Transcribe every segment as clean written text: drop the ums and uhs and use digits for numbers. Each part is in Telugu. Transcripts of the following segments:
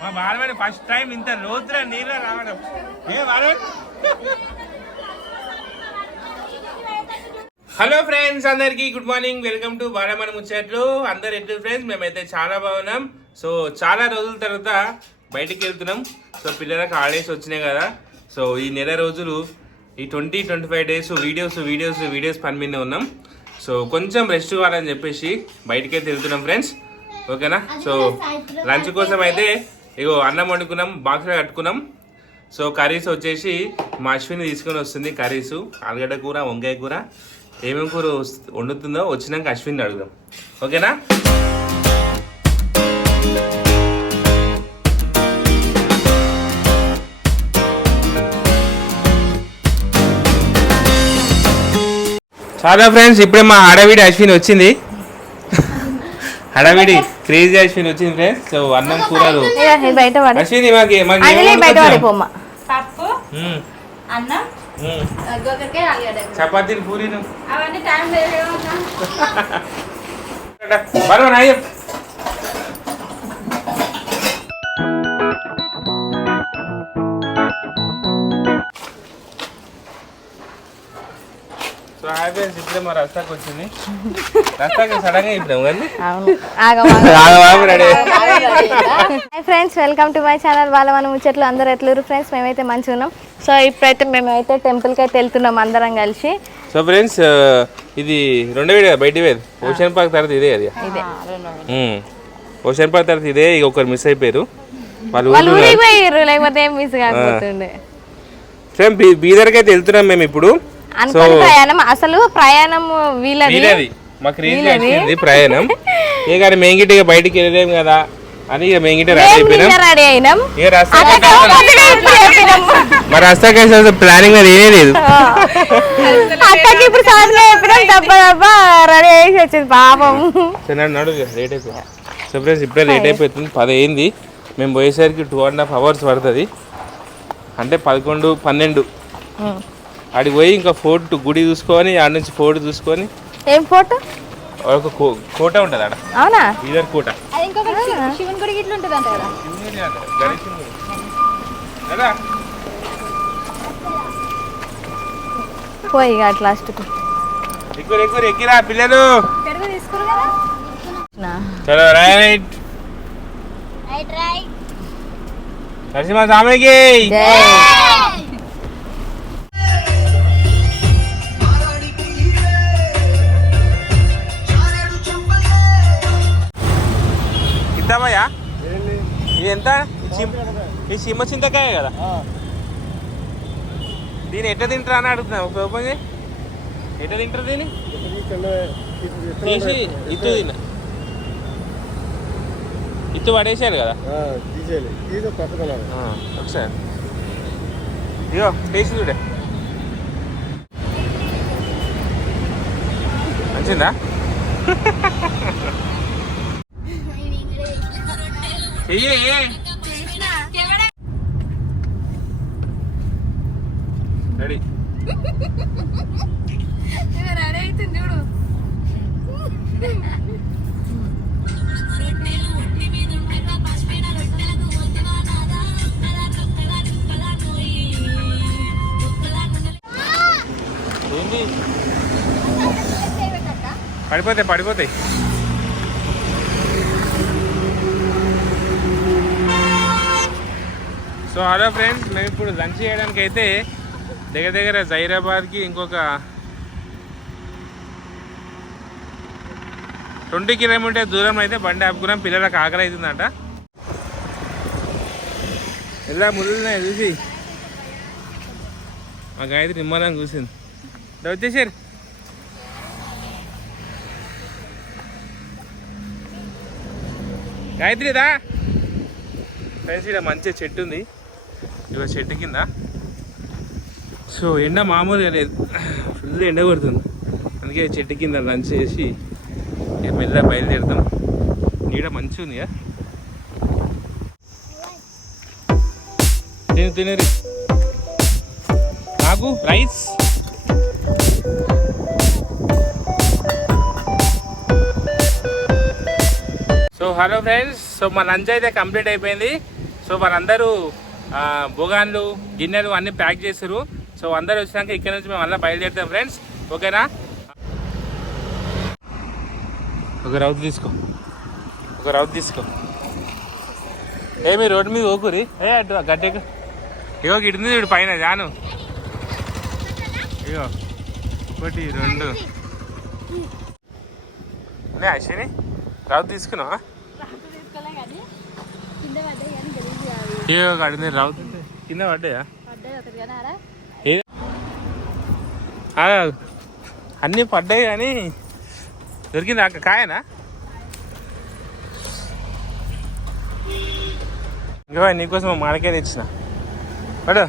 మా బాలమని ఫస్ట్ టైం ఇంత లోతుల నీళ్ళ రావడం. హలో ఫ్రెండ్స్, అందరికి good morning. Welcome to Balamani ముచ్చట్లు. అందరు ఎట్లు ఫ్రెండ్స్? మేమైతే చాలా బాగున్నాం. సో చాలా రోజుల తర్వాత బయటికి వెళ్తున్నాం. సో పిల్లలకు హాలిడేస్ వచ్చినాయి కదా. సో ఈ నెల రోజులు ఈ 20-25 డేస్ వీడియోస్ పని మీద ఉన్నాం. సో కొంచెం రెస్ట్ కావాలని చెప్పేసి బయటికైతే వెళ్తున్నాం ఫ్రెండ్స్. ఓకేనా? సో లంచ్ కోసం అయితే ఇగో అన్నం వండుకున్నాం, బాక్స్లో కట్టుకున్నాం. సో కర్రీస్ వచ్చేసి మా అశ్విని తీసుకొని వస్తుంది. కర్రీస్ ఆలుగడ్డ కూర, వంకాయ కూర, ఏమేమి కూర వండుతుందో వచ్చినాక అశ్విని అడుగుదాం. ఓకేనా? చాలా ఫ్రెండ్స్, ఇప్పుడే మా హడావిడి అశ్విని వచ్చింది. హడావిడి క్రేజీ అశ్విని వచ్చింది ఫ్రెండ్స్. సో అన్నం కూరలు అశ్విని చపాతీలు పూరీలు ఇప్పుడే మా రస్తాకి వచ్చింది. రస్తాకి సడన్గా ఇప్పుడాం కానీ friends, welcome to my channel Balamani ముచ్చట్లు. అందరు ఎట్లూరు ఫ్రెండ్స్? మేమైతే మంచిగా ఉన్నాం. సో ఇప్పుడైతే మేమైతే టెంపుల్కి అయితే వెళ్తున్నాం అందరం కలిసి. సో ఫ్రెండ్స్, ఇది రెండో వీడియో బయట వేది. ఓషన్ పార్క్ తర్వాత ఇదే. అది ఓషన్ పార్క్ తర్వాత ఇదే. ఇక ఒకరు మిస్ అయిపోయారు. వాళ్ళు ఊరికి పోయారు, లేకపోతే ఏం మిస్ కాకపోతుండే. ఫ్రెండ్ బీదర్కి అయితే వెళ్తున్నాం మేము ఇప్పుడు. అనుకోని ప్రయాణం, అసలు ప్రయాణం వీళ్ళది, మాకు రీజన్ ప్రయాణం. ఇక మేంగిటిగా బయటికి వెళ్ళలేము కదా అని ఇక మేంగిట రెడీ అయినాం. మరి రస్తాకి ప్లానింగ్ అది ఏమీ లేదు. అక్కడికి ఇప్పుడు రెడీ అయ్యి వచ్చింది పాపం. నడు లేట్ అయిపోయింది. సో ఫ్రెండ్స్, ఇప్పుడే లేట్ అయిపోతుంది. 10 అయింది. మేము పోయేసరికి 2.5 hours పడుతుంది. అంటే 11-12 ఆడికి పోయి ఇంకా ఫోర్ట్ గుడి చూసుకొని ఆడ నుంచి ఫోర్ట్ చూసుకొని. ఏం ఫోర్ట్? ఒక కోట ఉంటుంది ఆడ. అవునా? బీదర్ కోట. శివుని గుడి ఇట్లా ఉంటుంది అంట కదా. పోయి అట్లా ఎక్కిరా పిల్లలు. చలో రైట్ నరసింహ స్వామికి. ఇద్దామయ్యా. ఇది ఎంత? ఈ చిమ్మ చింతకాయ కదా. దీన్ని ఎట్లా తింటారా అని అడుగుతున్నా. ఒక ఓపెన్ చేయి. ఎట్లా తింటారు దీన్ని? తీసి ఇత్తు తిన్న ఇత్తు పడేసారు కదా. ఒకసారి ఇగో టేస్ట్ చూడే. మంచిందా? రెడీ అవుతుంది చూడు. ఏంటి? పడిపోతాయి. సో హలో ఫ్రెండ్స్, మేము ఇప్పుడు లంచ్ చేయడానికి అయితే దగ్గర జైరాబాద్కి ఇంకొక 20 కిలోమీటర్ దూరం అయితే బండి ఆపుకున్నాం. పిల్లలకు ఆకలి అవుతుందంట. ఎలా ముళ్ళున్నాయి చూసి మా గాయత్రి నిమ్మలని చూసింది. వచ్చేసారు. గాయత్రిదా ఫ్రెండ్స్, ఇక్కడ మంచిగా చెట్టు ఉంది. ఇక చెట్టు కింద. సో ఎండ మామూలుగా లేదు, ఫుల్ ఎండ కొడుతుంది. అందుకే చెట్టు కింద లంచ్ చేసి ఇక మెల్లగా బయలుదేరుతాం. నీడ మంచిగా ఉంది. తినరి నాకు rice. So hello friends, so మా లంచ్ అయితే కంప్లీట్ అయిపోయింది. సో వాళ్ళందరూ బోగాన్లు గిన్నెలు అన్నీ ప్యాక్ చేస్తారు. సో అందరు వచ్చినాక ఇక్కడ నుంచి మేము మళ్ళీ బయలుదేరుతాం ఫ్రెండ్స్. ఓకేనా? ఒక రౌత్ తీసుకో. ఏమి రోడ్డు మీద ఓకురి. అటు గడ్డకు ఇగో గిడింది వీడు పైన జాను. ఇగో 1 2 అశ్విని రౌత్ తీసుకున్నావా? ఇగో కడింది రౌత్ కింద పడ్డాయా? అన్నీ పడ్డాయి కానీ దొరికింది అక్క కాయనా? ఇంకా నీకోసం మామిడికాయ తెచ్చిన పడు.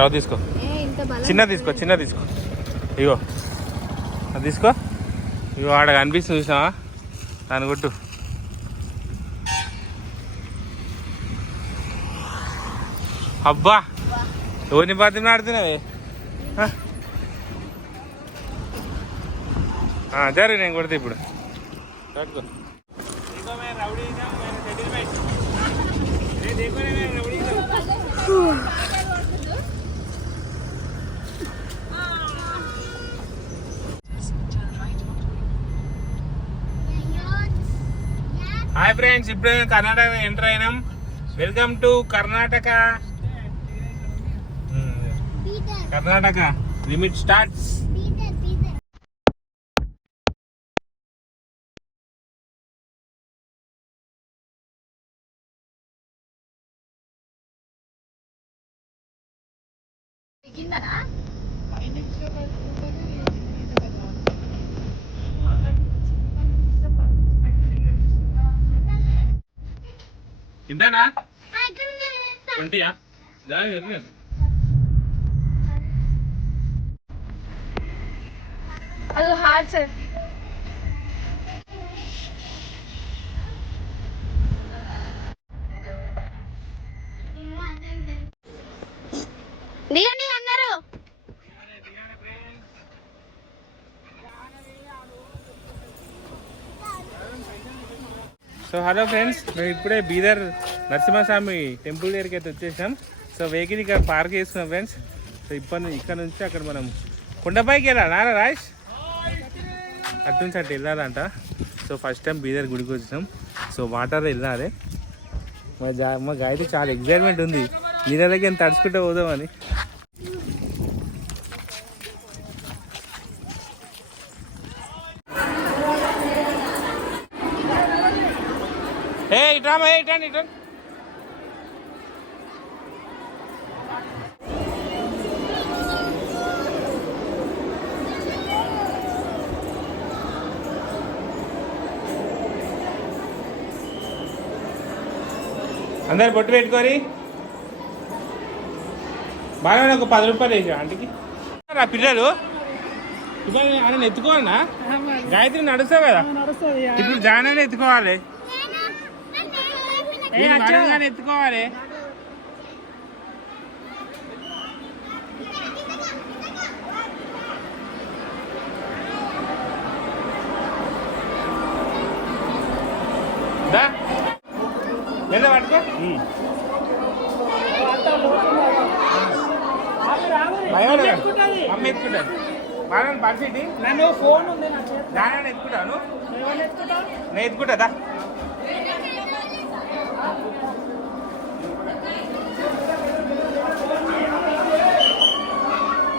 రావు తీసుకో, చిన్న తీసుకో. ఇగో అది తీసుకో. ఇగో ఆడ కనిపిస్తుంది చూసినావా? దాన్ని కొట్టు. అబ్బా ఎవరిని బాధ్యం ఆడుతున్నావే? జరు నేను కొడితే ఇప్పుడు కట్టుకో. హాయ్ ఫ్రెండ్స్, ఇప్పుడు కర్ణాటక ఎంటర్ అయినాం. Welcome to Karnataka limit starts. ఇంతనా 20 ಅದು ಹಾರ್ಡ್ ಸರ್. దిగండి అన్నారు. సో హలో ఫ్రెండ్స్, మేము ఇప్పుడే బీదర్ నరసింహస్వామి టెంపుల్ దగ్గరికి అయితే వచ్చేసాం. సో వెహికల్ ఇక్కడ పార్క్ చేసుకున్నాం ఫ్రెండ్స్. సో ఇక్కడ నుంచి అక్కడ మనం కొండపైకి వెళ్ళాలా రాజ్? అటు నుంచి అటు వెళ్ళాలంట. సో ఫస్ట్ టైం బీదర్ గుడికి వచ్చినాం. సో వాటర్ వెళ్ళాలి. మా గాయత్రి చాలా ఎగ్జైట్మెంట్ ఉంది, నీళ్ళకి ఎంత తడుచుకుంటే పోదామని. ఇట్రా. అందరు బొట్టు పెట్టుకోరి. బాగా ఒక 10 రూపాయలు వేసా ఆంటీకి. నా పిల్లలు ఆయన ఎత్తుకోవాలన్నా? గాయత్రి నడుస్తావు కదా, ఇప్పుడు జానాన్ని ఎత్తుకోవాలి, ఎత్తుకోవాలి. ఎంత పట్టుకో. అమ్మ ఎత్తుకుంటాను బాగా పరిస్థితి. నన్ను ఫోన్ ఉంది దాని ఎత్తుకుంటాను, నేను ఎత్తుకుంటా.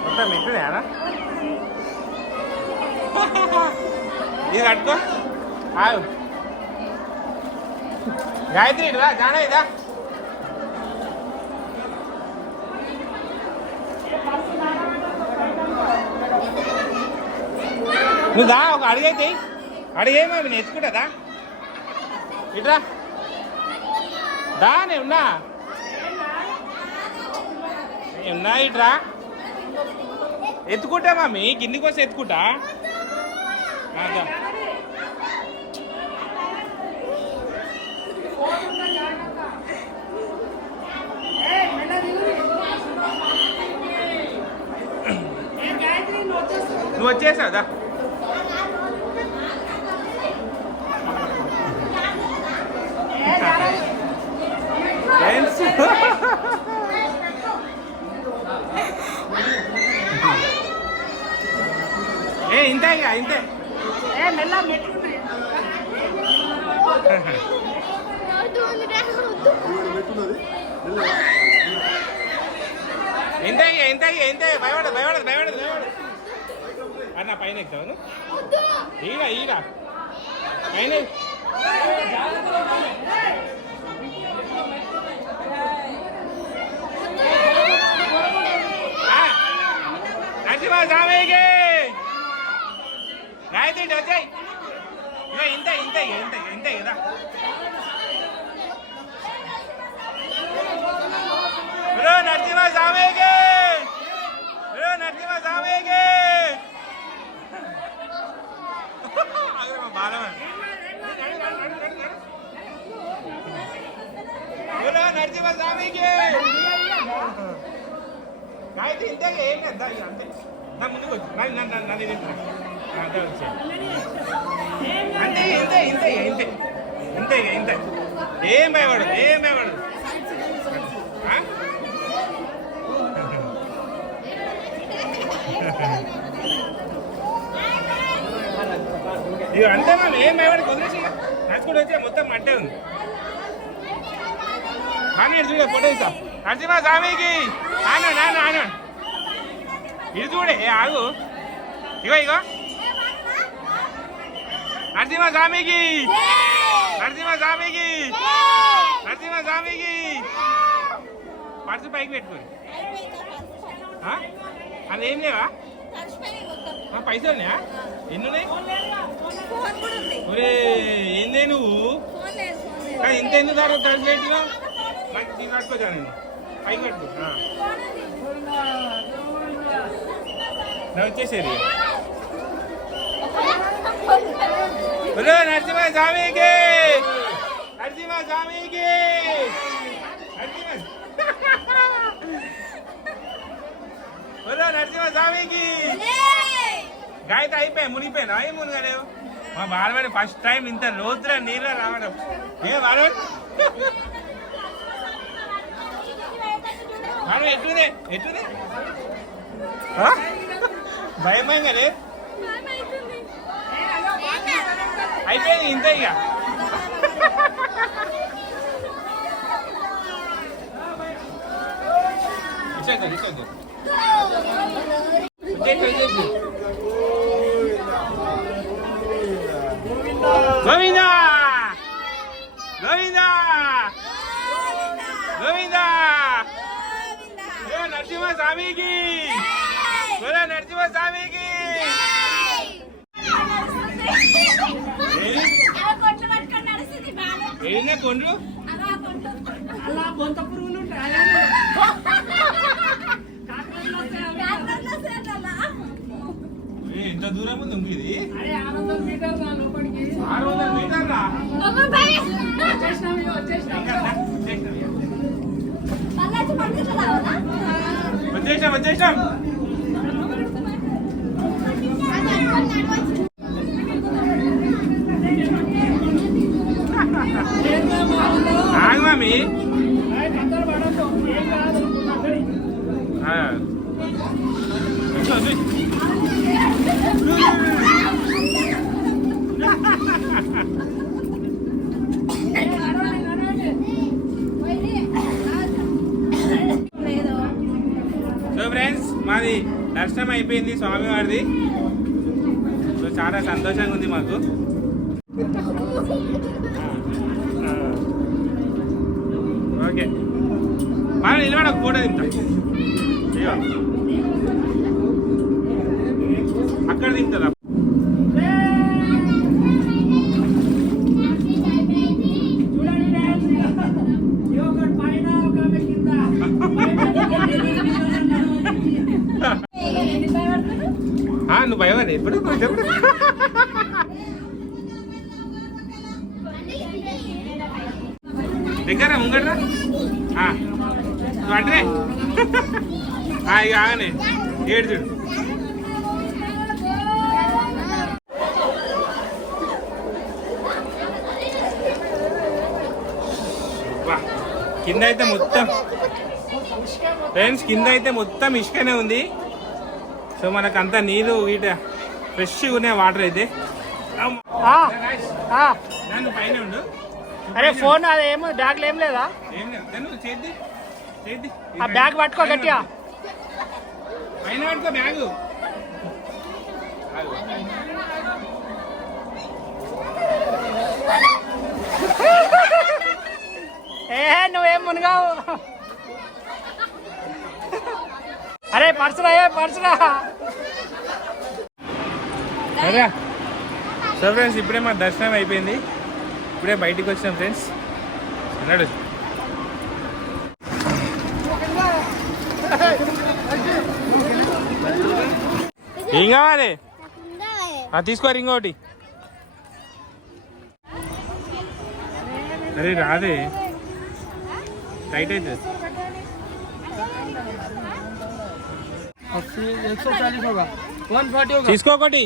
మొత్తం ఎత్తుదేనా? ఇది కట్టుకో. గాయత్రి రా, జానా ఇదా. నువ్వు దా, ఒక అడిగైతే అడిగేమో అవి నేర్చుకుంటుందా? ఇట్రా దా, నేనున్నా ఇట్రా. ఎత్తుకుంటా మమ్మీ, కిందికి వస్తే ఎత్తుకుంటా. నువ్వు వచ్చేసావుదా? ఇంతే ఇక ఇంతే ఇంతే ఇక ఇంతే ఇక ఇంతే భయపడదు భయపడదు భయపడదు భయపడదు అన్న పైన ఎక్కుతాను ఈడ ఈడ పైన నరసింహ స్వామికి గాయత్రి వచ్చాయి ఇక ఇంతే ఇంతే ఇంతే ఇంతే కదా బ్రో నరసింహ స్వామికి బ్రో నరసింహ స్వామికి బాలమన్ బ్రో నరసింహ స్వామికి గాయత్రి ఇంతే ఏం కదా అంతే నా ముందుకు వచ్చి నన్ను వచ్చా అంటే ఇంతే ఇంతే ఇంతే ఇంతే ఇంతే ఏం భయపడదు ఏం భయపడదు ఇక అంతే మనం ఏం భయపడి కుదిరేసి నడుచుకుంటూ వచ్చి మొత్తం మట్టే ఉంది కానీ చూడ ఫోటో ఇస్తా నరసింహ స్వామికి ఆనండి ఆనండి ఆనండి ఇది చూడే ఆగు ఇగో ఇగో నరసింహ స్వామికి నరసింహ స్వామికి నరసింహ స్వామికి పర్సు పైకి పెట్టుకోండి అది ఏం లేవా పైసలు ఉన్నాయా ఎన్ని ఉన్నాయి ఒరే ఏందే నువ్వు ఇంత ఎందుకు దారు తడిసి పెట్టినా నాకు దీన్ని కట్టుకోచా నేను పైకి కట్టుకో వచ్చేసేది హలో నరసింహ స్వామికి నరసింహ స్వామికి హలో నరసింహ స్వామికి గాయత అయిపోయి మునిగిపోయినా ఏం మునిగలేవు మా బాలవాడి ఫస్ట్ టైం ఇంత లోతుల నీళ్ళ రావడం ఏ బాలవాడి మనం ఎట్లునే ఎట్లునే భయం కదే అయిపోయింది ఇంతే ఇక ఇచ్చేద్దాం ఇచ్చేద్దాం గోవిందా గోవిందా గోవిందా నరసింహ స్వామికి నరసింహ స్వామికి ఏనా కొండ్రు ఎంత దూరం ఉంది ఇది 600 మీటర్లా వచ్చేసాం వచ్చేసాం ఆగు మామి సో ఫ్రెండ్స్ మాది దర్శనం అయిపోయింది స్వామివారిది సో చాలా సంతోషంగా ఉంది మాకు ఓకే మనం నిలబడి ఒక ఫోటో తింటాం ఇక అక్కడ తింటారా నువ్వు భయమని ఎప్పుడు ఎప్పుడు దగ్గర ముంగట్రా నువ్వు అంటే ఇక ఆగనే ఏడు చూడు కింద అయితే మొత్తం ఫ్రెండ్స్ కింద అయితే మొత్తం ఇసుకనే ఉంది సో మనకు అంతా నీళ్ళు వీట ఫ్రెష్గా ఉన్నాయి వాటర్ అయితే. నన్ను పైన ఉండు. అరే ఫోన్ అది ఏమో బ్యాగ్లో ఏం లేదా? ఏం లేదు, నన్ను చేద్ది చేద్ది. ఆ బ్యాగ్ పట్టుకో గట్టిగా. పైన పట్టుకో బ్యాగు. ఏ నువ్వేం మునిగావు. అరే పర్సురా పర్సురా. అదే సో ఫ్రెండ్స్ ఇప్పుడే మా దర్శనం అయిపోయింది. ఇప్పుడే బయటికి వచ్చినాం ఫ్రెండ్స్. అన్నాడు ఏం కావాలి? తీసుకోరు ఇంకోటి. అరే రాదే, టైట్ అవుతుంది. తీసుకోకటి.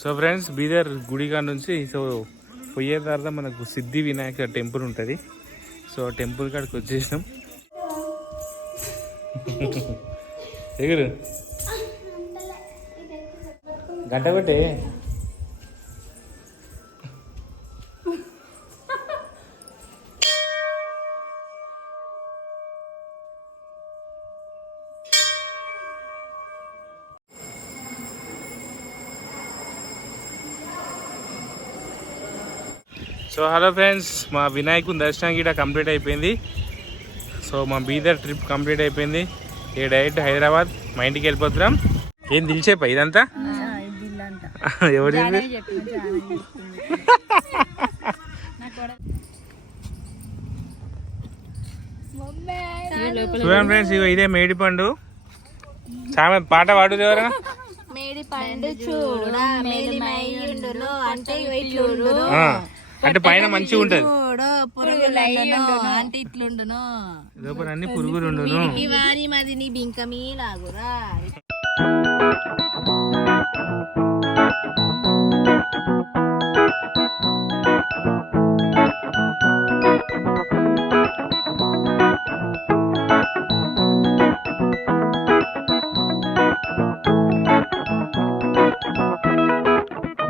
సో ఫ్రెండ్స్ బీదర్ గుడిగా నుంచి సో పోయే తర్వాత మనకు సిద్ధి వినాయక టెంపుల్ ఉంటుంది. సో టెంపుల్ కాడికి వచ్చేసినాం. ఎగురు గంట కొట్టే. సో హలో ఫ్రెండ్స్, మా వినాయకుని దర్శనం కూడా కంప్లీట్ అయిపోయింది. సో మా బీదర్ ట్రిప్ కంప్లీట్ అయిపోయింది. ఏ డైరెక్ట్ హైదరాబాద్ మా ఇంటికి వెళ్ళిపోతున్నాం. ఏం దిల్చేపా ఇదంతా? ఎవరు చూడండి ఫ్రెండ్స్, ఇగో ఇదే మేడి పండు. చాలా పాట పాడుది ఎవరైనా? మేడి పండు చూడా మేలిమయ్యుండును అంటే ఇట్లుండును అంటే పైన మంచిగా ఉంటది, అంటే ఇట్లుండును లోపల అన్ని పురుగులు ఉండును. వారి మదిని బింకమీ లాగురా.